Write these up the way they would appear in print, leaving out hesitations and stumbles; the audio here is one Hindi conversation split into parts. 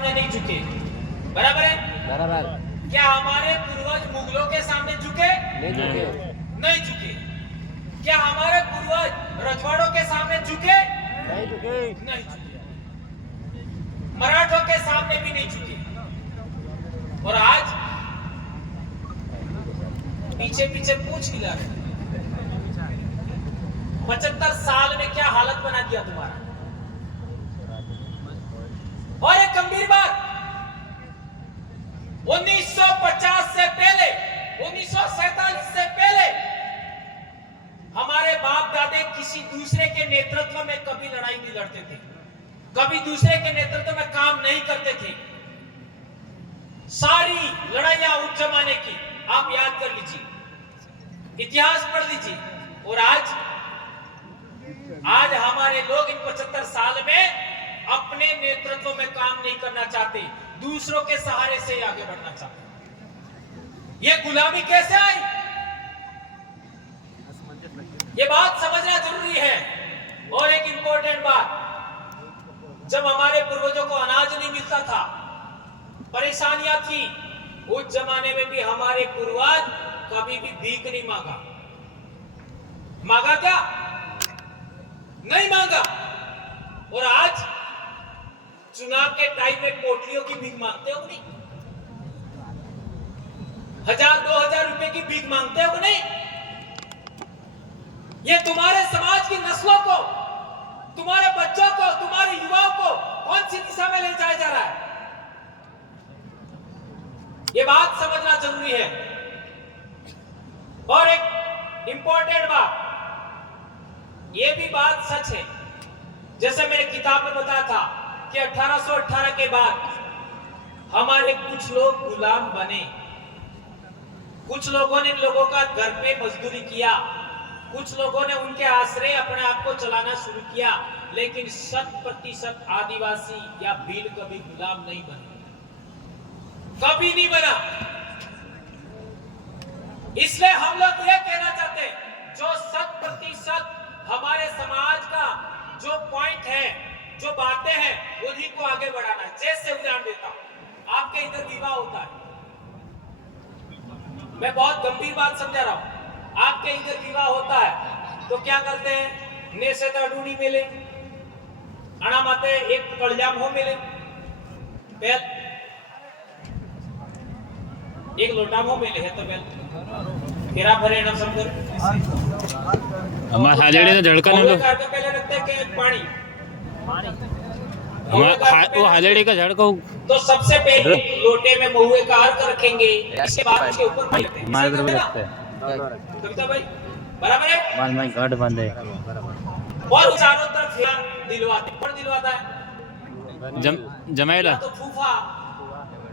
सामने नहीं झुके। बराबर है? बराबर। क्या हमारे पूर्वज मुगलों के सामने झुके? नहीं झुके। नहीं झुके। क्या हमारे पूर्वज रजवाड़ों के सामने झुके? नहीं झुके। नहीं झुके। मराठों के सामने भी नहीं झुके। और आज पीछे पीछे पूछ हिला रहे। 75 साल में क्या हालत बना दिया तुम्हारा। और एक गंभीर बात, 1950 से पहले, 1947 से पहले हमारे बाप दादे किसी दूसरे के नेतृत्व में कभी लड़ाई नहीं लड़ते थे, कभी दूसरे के नेतृत्व में काम नहीं करते थे। सारी लड़ाइयां उस जमाने की आप याद कर लीजिए, इतिहास पढ़ लीजिए। और आज हमारे लोग इन 75 साल में अपने नेतृत्व में काम नहीं करना चाहते, दूसरों के सहारे से आगे बढ़ना चाहते। ये गुलामी कैसे आई, ये बात समझना जरूरी है। और एक इंपॉर्टेंट बात, जब हमारे पूर्वजों को अनाज नहीं मिलता था, परेशानियां थी, उस जमाने में भी हमारे पूर्वज कभी भी भीख नहीं मांगा। मांगा क्या? नहीं मांगा। और आज चुनाव के टाइम में पोटलियों की भीख मांगते हो नहीं? 1000-2000 रुपए की भीख मांगते हो नहीं? ये तुम्हारे समाज की नस्लों को, तुम्हारे बच्चों को, तुम्हारे युवाओं को कौन सी दिशा में ले जाया जा रहा है, ये बात समझना जरूरी है। और एक इंपॉर्टेंट बात, ये भी बात सच है, जैसे मैंने किताब में बताया था कि 1818 के बाद हमारे कुछ लोग गुलाम बने, कुछ लोगों ने इन लोगों का घर पे मजदूरी किया, कुछ लोगों ने उनके आश्रय अपने आप को चलाना शुरू किया, लेकिन 100% आदिवासी या भील कभी गुलाम नहीं बने, कभी नहीं बना। इसलिए हम लोग ये कहना चाहते हैं, जो 100% हमारे समाज का जो पॉइंट है, जो बातें हैं, उन्हीं को आगे बढ़ाना है। जैसे उदाहरण देता हूं, आपके इधर विवाह होता है, मैं बहुत गंभीर बात समझा रहा हूं, आपके इधर विवाह होता है तो क्या करते हैं, नेसे तड़ूनी मिले अना माते एक कड़जाम हो मिले, एक लोटा हो मिले है तो फेरा भरे ना समझो हमारे हालेड़े ने झड़का ना लो, पहले रखते हैं कि पानी वो हालेड़े का झड़का तो सबसे पहले लोटे में महुए का अर्क रखेंगे, इसके बाद उसके ऊपर पानी रखते हैं। हमारे इधर भी रखते हैं। कविता भाई बराबर है? हमारे गांठ बांधे और चारों तरफ फेरा दिलवाते, कौन दिलवाता है? जमाइला तो फूफा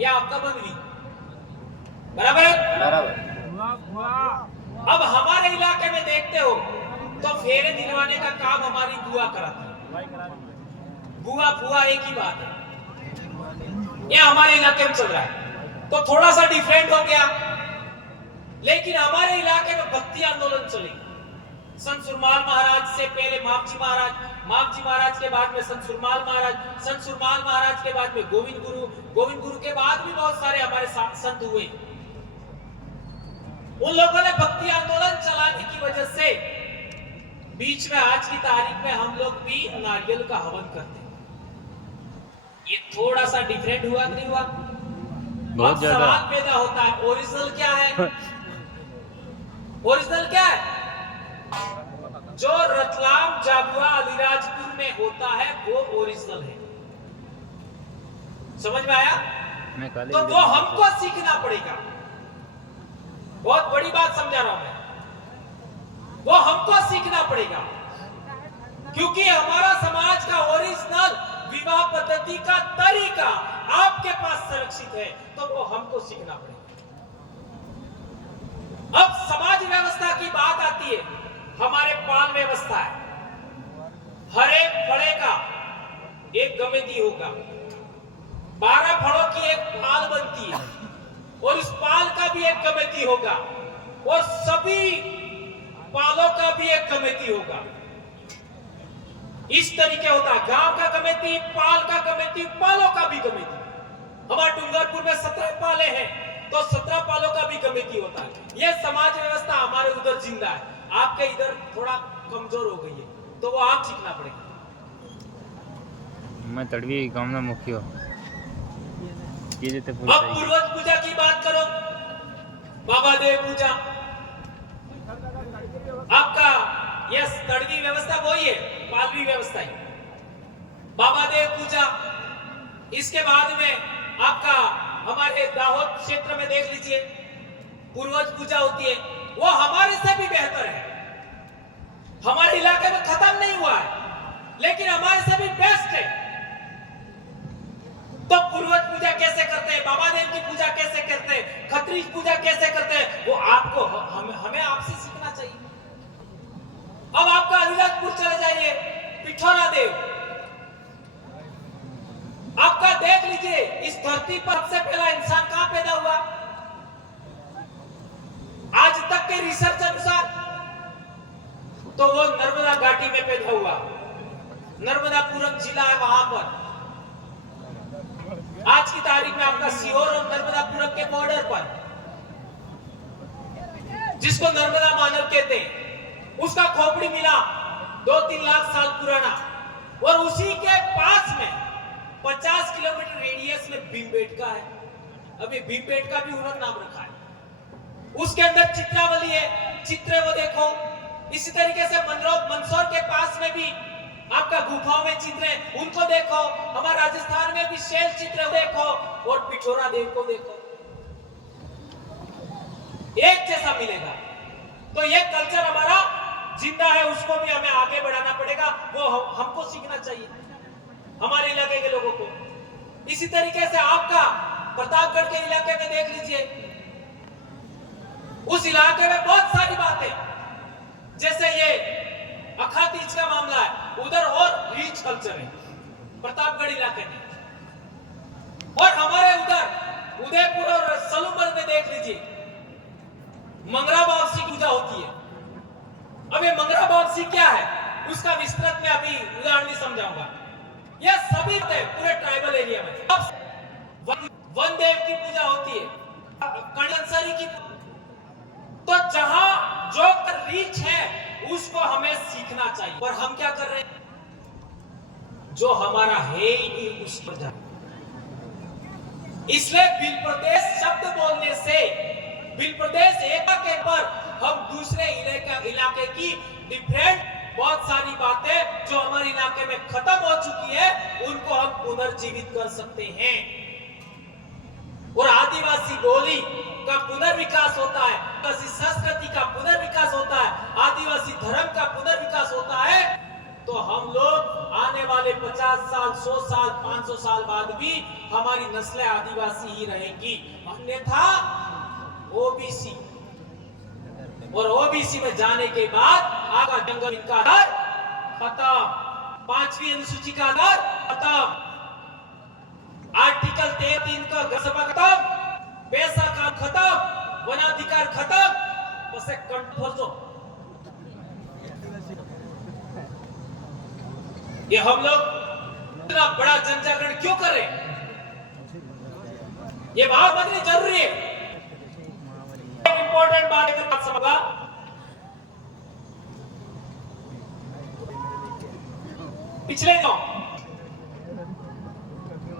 या आपका बंधवी, बराबर है? बराबर। अब हमारे इलाके में देखते हो तो फेरे दिलवाने का काम हमारी बुआ कराती है। बुआ फुआ एक ही बात है, ये हमारे इलाके में चल रहा है, तो थोड़ा सा डिफरेंट हो गया। लेकिन हमारे इलाके में भक्ति आंदोलन चले, संत सुरमाल महाराज से पहले मापजी महाराज, मापजी महाराज के बाद में संत सुरमाल महाराज, संत सुरमाल महाराज के बाद में गोविंद गुरु, गोविंद गुरु के बाद भी बहुत सारे हमारे संत हुए। उन लोगों ने भक्ति आंदोलन चलाने की वजह से बीच में आज की तारीख में हम लोग भी नारियल का हवन करते हैं। ये थोड़ा सा डिफरेंट हुआ कि नहीं हुआ? बहुत ज्यादा। सवाल पैदा होता है, ओरिजिनल क्या है? ओरिजिनल क्या है? जो रतलाम जाबुआ अलीराजपुर में होता है वो ओरिजिनल है। समझ में आया? तो वो हमको सीखना पड़ेगा। बहुत बड़ी बात समझा रहा हूं मैं, वो हमको सीखना पड़ेगा, क्योंकि हमारा समाज का ओरिजिनल विवाह पद्धति का तरीका आपके पास सुरक्षित है, तो वो हमको सीखना पड़ेगा। अब समाज व्यवस्था की बात आती है, हमारे पाल व्यवस्था है, हर एक फड़े का एक गमेती होगा, 12 फड़ों की एक पाल बनती है और इस पाल का भी एक कमेटी होगा और सभी पालों का भी एक कमेटी होगा। इस तरीके होता है, गांव का कमेटी, पाल का कमेटी, पालों का भी कमेटी। उदयपुर में 17 पाले हैं, तो 17 पालों का भी कमेटी होता है। ये समाज व्यवस्था हमारे उधर जिंदा है, आपके इधर थोड़ा कमजोर हो गई है, तो वो आप सीखना पड़ेगा। मैं तड़वी गांव में मुखियो ये देते पूरी अब पूर्वज पूजा की बात करो, बाबा देव पूजा आपका यस तड़वी व्यवस्था वही है, पालवी व्यवस्था ही बाबा देव पूजा। इसके बाद में आपका हमारे दाहोद क्षेत्र में देख लीजिए पूर्वज पूजा होती है, वो हमारे से भी बेहतर है। हमारे इलाके में खत्म नहीं हुआ है, लेकिन हमारे से भी बेस्ट है। तो पूर्वज पूजा कैसे करते हैं, बाबा देव की पूजा कैसे करते हैं, खत्री पूजा कैसे करते हैं, वो आपको हमें आपसे सीखना चाहिए। अब आपका अलीराजपुर चले जाइए, पिठौरा देव आपका देख लीजिए, इस धरती पर सबसे पहला इंसान कहां पैदा हुआ आज तक के रिसर्च अनुसार, तो वो नर्मदा घाटी में पैदा हुआ। नर्मदापुरम जिला है वहां पर, आज की तारीख में आपका सीहोर और नर्मदापुरम के बॉर्डर पर, जिसको नर्मदा मानव कहते हैं, उसका खोपड़ी मिला 2-3 लाख साल पुराना, और उसी के पास में 50 किलोमीटर रेडियस में भीमबेटका है। अभी भीमबेटका भी उन्होंने नाम रखा है। उसके अंदर चित्रावली है, चित्र वो देखो। इसी तरीके से मंदसौर के पास में भी आपका गुफाओं में चित्र है, उनको देखो। हमारे राजस्थान में भी शैल चित्र देखो, और पिठौरा देव को देखो, एक जैसा मिलेगा। तो ये कल्चर हमारा जिंदा है, उसको भी हमें आगे बढ़ाना पड़ेगा, वो हमको सीखना चाहिए, हमारे इलाके के लोगों को। इसी तरीके से आपका प्रतापगढ़ के इलाके में देख लीजिए, उस इलाके में बहुत सारी बातें, जैसे ये अखा तीज का मामला है, उधर और रीच कल्चर है प्रतापगढ़ इलाके में। और हमारे उधर उदयपुर और सलूमल में देख लीजिए मंगरा बावसी पूजा होती है। अब ये मंगरा बावसी क्या है, उसका विस्तृत में अभी उदाहरण नहीं समझाऊंगा। ये सभी पूरे ट्राइबल एरिया में अब वन देव की पूजा होती है, कणसरी की। तो जहां जो रीच है उसको हमें सीखना चाहिए, और हम क्या कर रहे हैं, जो हमारा है ही नहीं उस पर जा। इसलिए बिल प्रदेश शब्द बोलने से, बिल प्रदेश एक के पर हम दूसरे इलाके की डिफरेंट बहुत सारी बातें जो हमारे इलाके में खत्म हो चुकी है, उनको हम पुनर्जीवित कर सकते हैं। और आदिवासी बोली का पुनर्विकास होता है, आदिवासी संस्कृति का पुनर्विकास होता है, आदिवासी धर्म का पुनर्विकास होता है। तो हम लोग आने वाले 50 साल, 100 साल, 500 साल बाद भी हमारी नस्लें आदिवासी ही रहेंगी। अन्यथा ओबीसी, और ओबीसी में जाने के बाद आगा जंगल इनका आधार खत्म, 5वीं अनुसूची का आधार खत्म, आर्टिकल 33 का गसबा खत्म, पैसा का खत्म, वनाधिकार खत्म, बस एक कंट्रोल। ये हम लोग इतना बड़ा जनजागरण क्यों कर रहे हैं, ये बात समझनी जरूरी है। इंपॉर्टेंट बात एक बात समझा, पिछले दिनों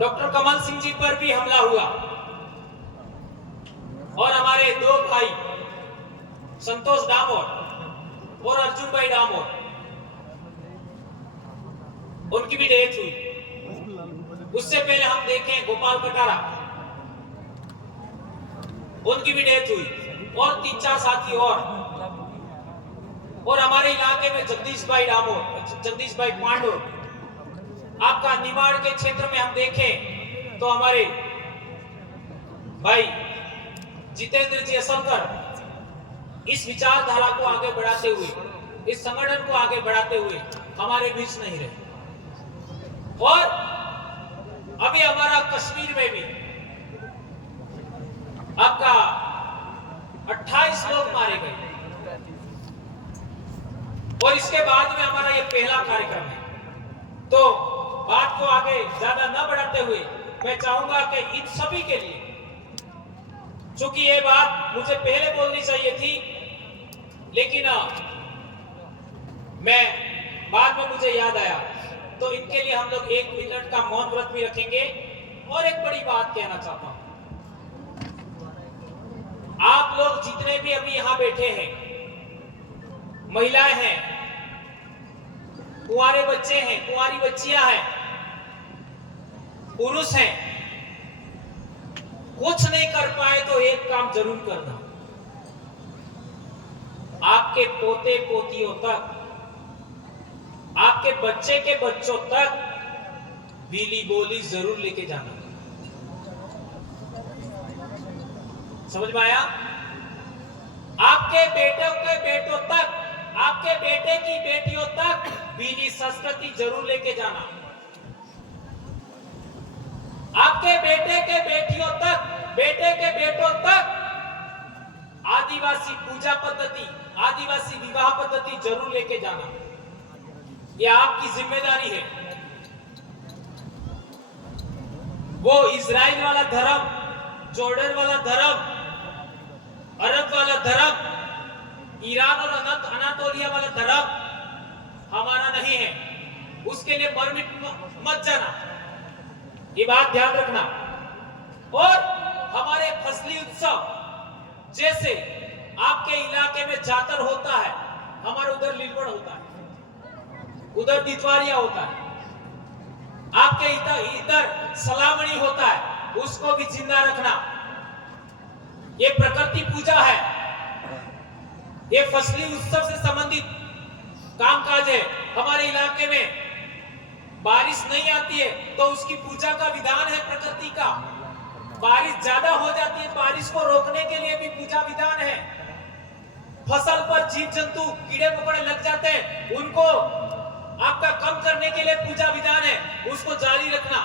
डॉक्टर कमल सिंह जी पर भी हमला हुआ, और हमारे 2 भाई संतोष डामोर और अर्जुन भाई डामोर, उनकी भी डेथ हुई। उससे पहले हम देखें गोपाल कटारा, उनकी भी डेथ हुई, और 3-4 साथी और हमारे इलाके में जगदीश भाई डामोर, जगदीश भाई पांडो। आपका निवाड़ के क्षेत्र में हम देखें तो हमारे भाई जितेंद्र जी असलकर इस विचारधारा को आगे बढ़ाते हुए, इस संगठन को आगे बढ़ाते हुए हमारे बीच नहीं रहे। और अभी हमारा कश्मीर में भी आपका 28 लोग मारे गए, और इसके बाद में हमारा ये पहला कार्यक्रम है। तो बात को आगे ज्यादा न बढ़ाते हुए मैं चाहूंगा कि इन सभी के लिए, चूंकि ये बात मुझे पहले बोलनी चाहिए थी, लेकिन मैं बाद में मुझे याद आया, तो इनके लिए हम लोग 1 मिनट का मौन व्रत भी रखेंगे। और एक बड़ी बात कहना चाहता हूं, आप लोग जितने भी अभी यहां बैठे हैं, महिलाएं हैं, कुंवारे बच्चे हैं, कुंवारी बच्चियां हैं, पुरुष हैं, कुछ नहीं कर पाए तो एक काम जरूर करना, आपके पोते पोतियों तक, आपके बच्चे के बच्चों तक बीली बोली जरूर लेके जाना। समझ में आया? आपके बेटों के बेटों तक, आपके बेटे की बेटियों तक बीली संस्कृति जरूर लेके जाना। आपके बेटे के बेटियों तक, बेटे के बेटों तक आदिवासी पूजा पद्धति, आदिवासी विवाह पद्धति जरूर लेके जाना। यह आपकी जिम्मेदारी है। वो इजराइल वाला धर्म, जॉर्डन वाला धर्म, अरब वाला धर्म, ईरान और अनातोलिया वाला धर्म हमारा नहीं है। उसके लिए परमिट मत जाना, ये बात ध्यान रखना। और हमारे फसली उत्सव जैसे आपके इलाके में जातर होता है, हमारे उधर लीलवड़ होता है, उधर दितवारिया होता है, आपके इधर सलामणी होता है, उसको भी जिंदा रखना। ये प्रकृति पूजा है, ये फसली उत्सव से संबंधित कामकाज है। हमारे इलाके में बारिश नहीं आती है तो उसकी पूजा का विधान है प्रकृति का। बारिश ज्यादा हो जाती है, बारिश को रोकने के लिए भी पूजा विधान है। फसल पर जीव जंतु कीड़े मकोड़े लग जाते हैं, उनको आपका कम करने के लिए पूजा विधान है, उसको जारी रखना।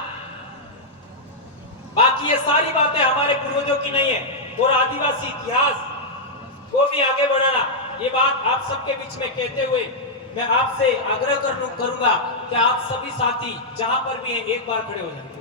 बाकी ये सारी बातें हमारे पूर्वजों की नहीं है, और आदिवासी इतिहास को भी आगे बढ़ाना। ये बात आप सबके बीच में कहते हुए मैं आपसे आग्रह करूंगा कि आप सभी साथी जहां पर भी हैं एक बार खड़े हो जाएं।